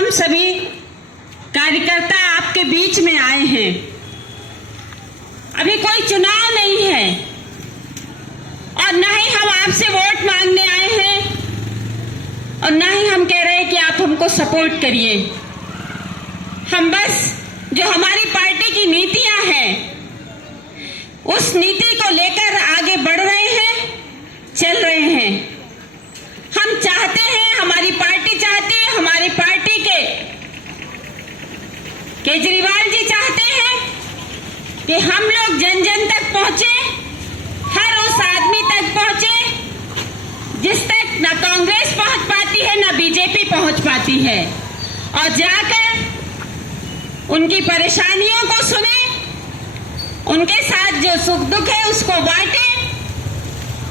हम सभी कार्यकर्ता आपके बीच में आए हैं। अभी कोई चुनाव नहीं है और न ही हम आपसे वोट मांगने आए हैं और न ही हम कह रहे हैं कि आप हमको सपोर्ट करिए। हम बस जो हमारी पार्टी की नीतियां हैं उस नीति को लेकर आगे बढ़ रहे हैं, चल रहे हैं। हम चाहते हैं, हमारी पार्टी चाहती है, हमारी पार्टी के केजरीवाल जी चाहते हैं कि हम लोग जन जन तक पहुंचे, हर उस आदमी तक पहुंचे जिस तक न कांग्रेस पहुंच पाती है न बीजेपी पहुंच पाती है, और जाकर उनकी परेशानियों को सुने, उनके साथ जो सुख दुख है उसको बांटे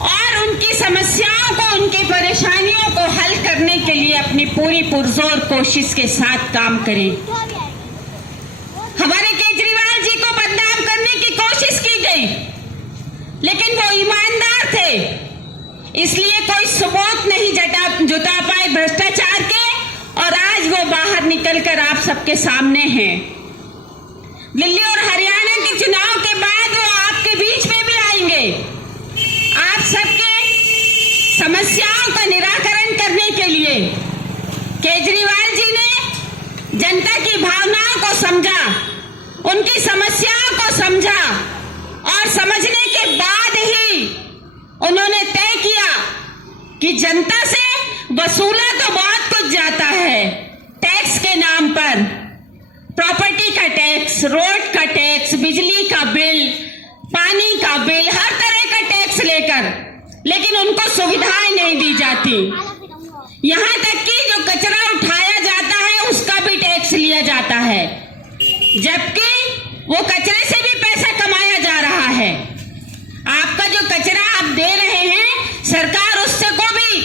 और उनकी समस्याओं को, उनकी परेशानियों को हल करने के लिए अपनी पूरी पुरजोर कोशिश के साथ काम करें। हमारे केजरीवाल जी को बदनाम करने की कोशिश की गई, लेकिन वो ईमानदार थे, इसलिए कोई सबूत नहीं जुटा पाए भ्रष्टाचार के, और आज वो बाहर निकलकर आप सबके सामने हैं। दिल्ली और हरियाणा के चुनाव के बाद वो आपके बीच में भी आएंगे, आप सबके समस्याओं का निराकरण करने के लिए। केजरीवाल जी ने जनता की भावनाओं को समझा, उनकी समस्याओं को समझा और समझने के बाद ही उन्होंने तय किया कि जनता से वसूला तो बहुत कुछ जाता है, टैक्स के नाम पर, प्रॉपर्टी का टैक्स, रोड का टैक्स, बिजली का बिल, पानी का बिल, हर तरह का टैक्स लेकर, लेकिन उनको सुविधाएं नहीं दी जाती। यहां तक कि जो कचरा उठाया जाता है उसका भी टैक्स लिया जाता है, जबकि वो कचरे से भी पैसा कमाया जा रहा है। आपका जो कचरा आप दे रहे हैं, सरकार उससे को भी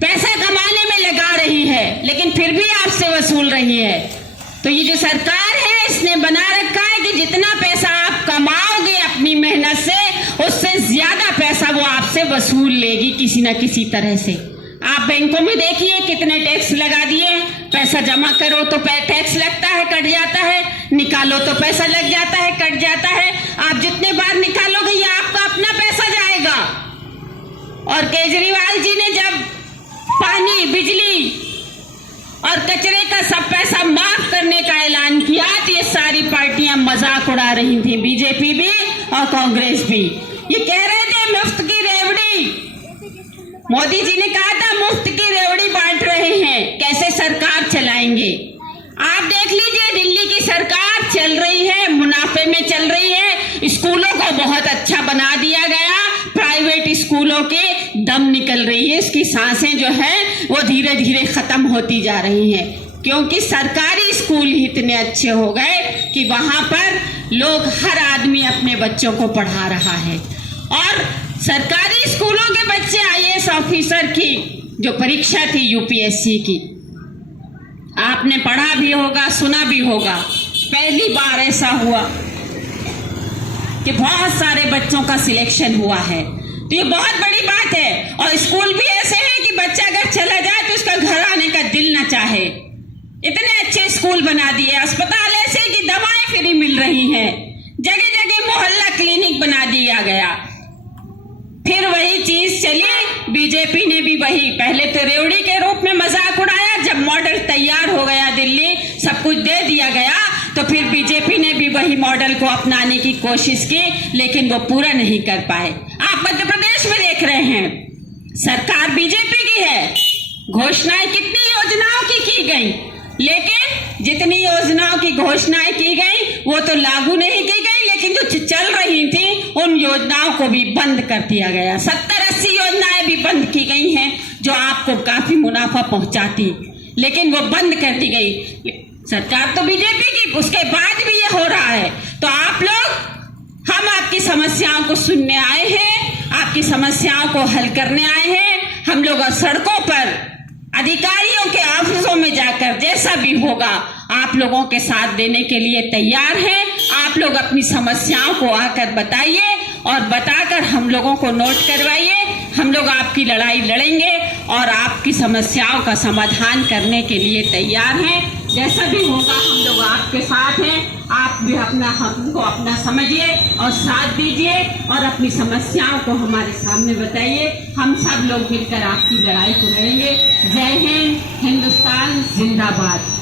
पैसा कमाने में लगा रही है, लेकिन फिर भी आपसे वसूल रही है। तो ये जो सरकार है इसने बना रखा है कि जितना पैसा आप कमाओगे अपनी मेहनत से, उससे ज्यादा पैसा वो आपसे वसूल लेगी किसी ना किसी तरह से। आप बैंकों में देखिए कितने टैक्स लगा दिए, पैसा जमा करो तो टैक्स लगता है, कट जाता है, निकालो तो पैसा लग जाता है, कट जाता है। आप जितने बार निकालोगे ये आपका अपना पैसा जाएगा। और केजरीवाल जी ने जब पानी, बिजली और कचरे का सब पैसा माफ करने का ऐलान किया तो ये सारी पार्टियां मजाक उड़ा रही थी, बीजेपी भी और कांग्रेस भी। ये कह रहे थे मुफ्त की रेवड़ी, मोदी जी ने कहा था मुफ्त की रेवड़ी बांट रहे हैं, कैसे सरकार चलाएंगे। आप देख लीजिए दिल्ली की सरकार चल रही है, मुनाफे में चल रही है, स्कूलों को बहुत अच्छा बना दिया गया, प्राइवेट स्कूलों के दम निकल रही है, इसकी सांसें जो है वो धीरे धीरे खत्म होती जा रही हैं, क्योंकि सरकारी स्कूल ही इतने अच्छे हो गए कि वहां पर लोग, हर आदमी अपने बच्चों को पढ़ा रहा है। और सरकारी स्कूलों के बच्चे आईएएस ऑफिसर की जो परीक्षा थी यूपीएससी की, आपने पढ़ा भी होगा, सुना भी होगा, पहली बार ऐसा हुआ कि बहुत सारे बच्चों का सिलेक्शन हुआ है। तो ये बहुत बड़ी बात है। और स्कूल भी ऐसे हैं कि बच्चा अगर चला जाए तो उसका घर आने का दिल ना चाहे, इतने अच्छे स्कूल बना दिए। अस्पताल ऐसे कि दवाएं फ्री मिल रही हैं, जगह जगह मोहल्ला क्लिनिक बना दिया गया। फिर वही चीज चली, बीजेपी ने भी वही, पहले तो रेवड़ी के रूप में मजाक उड़ाया, जब मॉडल तैयार हो गया, दिल्ली सब कुछ दे दिया गया, तो फिर बीजेपी ने भी वही मॉडल को अपनाने की कोशिश की, लेकिन वो पूरा नहीं कर पाए। आप मध्य प्रदेश में देख रहे हैं, सरकार बीजेपी की है, घोषणाएं कितनी योजनाओं की गई, लेकिन जितनी योजनाओं की घोषणाएं की गई वो तो लागू नहीं की गई, लेकिन जो चल रही थी उन योजनाओं को भी बंद कर दिया गया। 70-80 योजनाएं भी बंद की गई हैं जो आपको काफी मुनाफा पहुंचाती, लेकिन वो बंद कर दी गई। सरकार तो बीजेपी की, उसके बाद भी ये हो रहा है। तो आप लोग, हम आपकी समस्याओं को सुनने आए हैं, आपकी समस्याओं को हल करने आए हैं। हम लोग सड़कों पर, अधिकारियों के ऑफिसों में जाकर जैसा भी होगा आप लोगों के साथ देने के लिए तैयार हैं। आप लोग अपनी समस्याओं को आकर बताइए और बताकर हम लोगों को नोट करवाइए। हम लोग आपकी लड़ाई लड़ेंगे और आपकी समस्याओं का समाधान करने के लिए तैयार हैं। जैसा भी होगा हम लोग आपके साथ हैं। आप भी हमको अपना समझिए और साथ दीजिए और अपनी समस्याओं को हमारे सामने बताइए। हम सब लोग मिलकर आपकी लड़ाई को लड़ेंगे। जय हिंद, हिंदुस्तान जिंदाबाद।